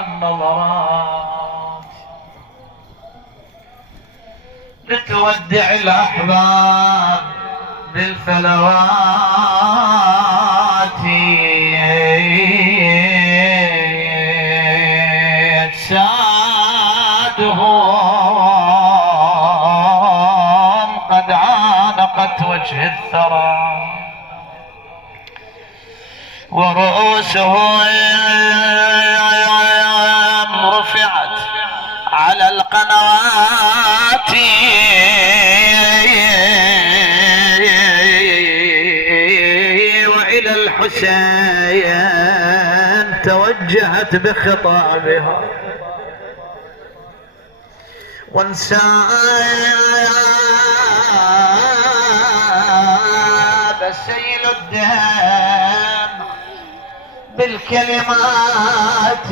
النظرات لتودع الأحباب بالفلوات سادهم قد عانقت وجه الثرى ورؤوسهم رفعت على القنوات وإلى الحسين توجهت بخطابها وانساب سيل الدم بالكلمات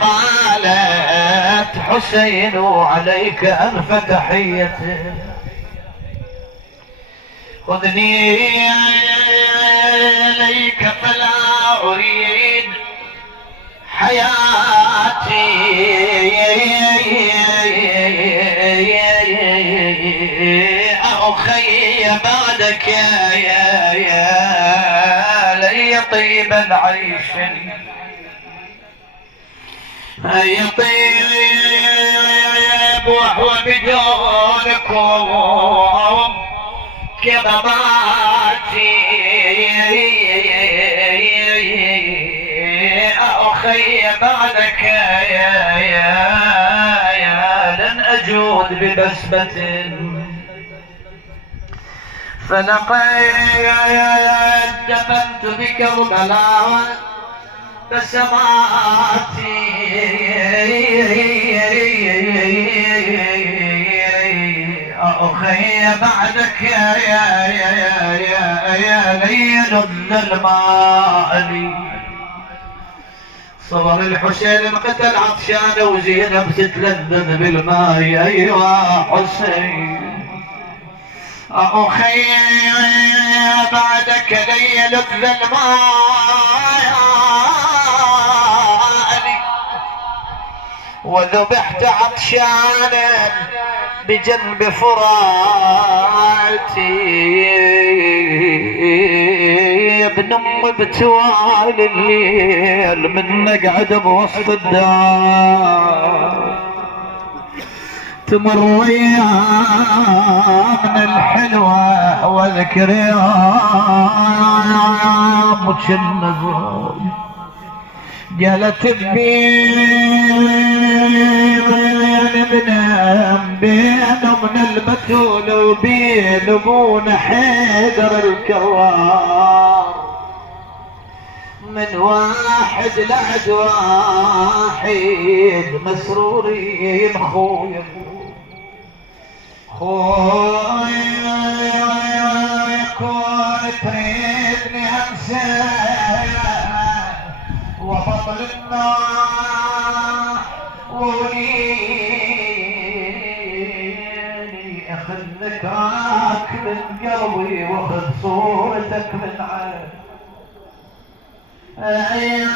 قالت حسين عليك ألف تحية خذني إليك فلا أريد حياتي أخي بعدك يا لي طيب العيش يطيب وهو بدونكم كراماتي أخي بعدك يا لن أجود ببسمة فلقد دفنت بكربلاء بسماتي أخي بعدك يا ليل المالي صبر الحسين انقتل عطشان وزينب تتلذذ بالماء ايوا حسين أخي بعدك لي لذ الماء وذبحت عطشانا بجنب فراتي ابن ام بتوالي الليل من نقعد بوسط الدار تمر ويانا الحلوة واذكر يوم وجن زول قالت بين من البتول وبين ابونا حيدر الكرار من واحد لعد واحد مسرورين خويا كون تريدني انساك وبطل النار وليني اخذك من قلبي واخذ صورتك من عين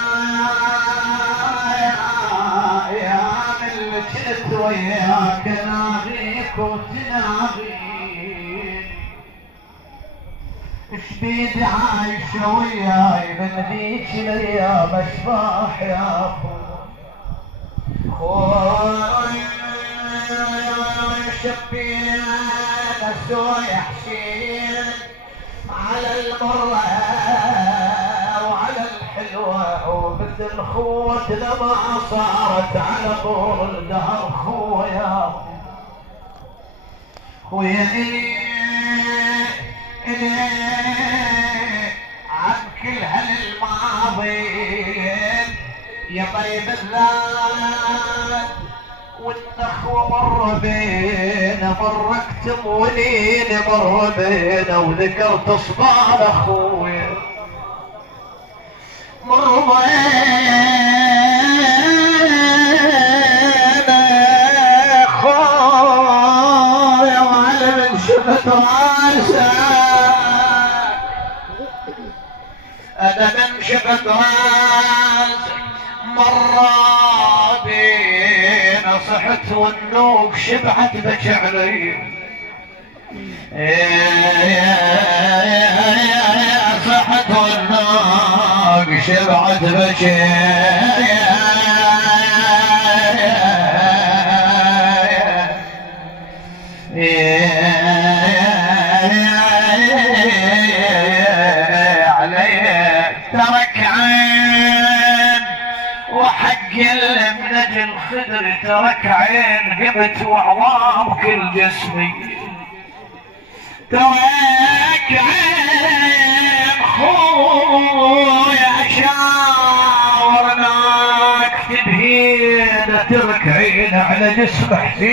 يا من جئت وياك ناغيك وتناغيني اش بيدي عايشة وياي من ذيك الايام اشباح يا اخوي شبينا سوي حسين على المرة وعلى الحلوة ومثل خوتنا ما صارت على طول الدهر خويا خويا إلي عن كل هالماضي يا طيب الذات والنخوة مر بينا مركت مولين مر بينا وذكرت اصبار اخويا مر بينا اخويا وعلى من شفت راسك ابدا شفت راسك مرة بين صحت والنوب شبعت بك علي صحت والنوب شبعت بك ترك عين وحق المنج الخدر ترك عين قبت وعظام كل جسمي ترك عين خويا شاورناك تبهين ترك عين على جسم حسين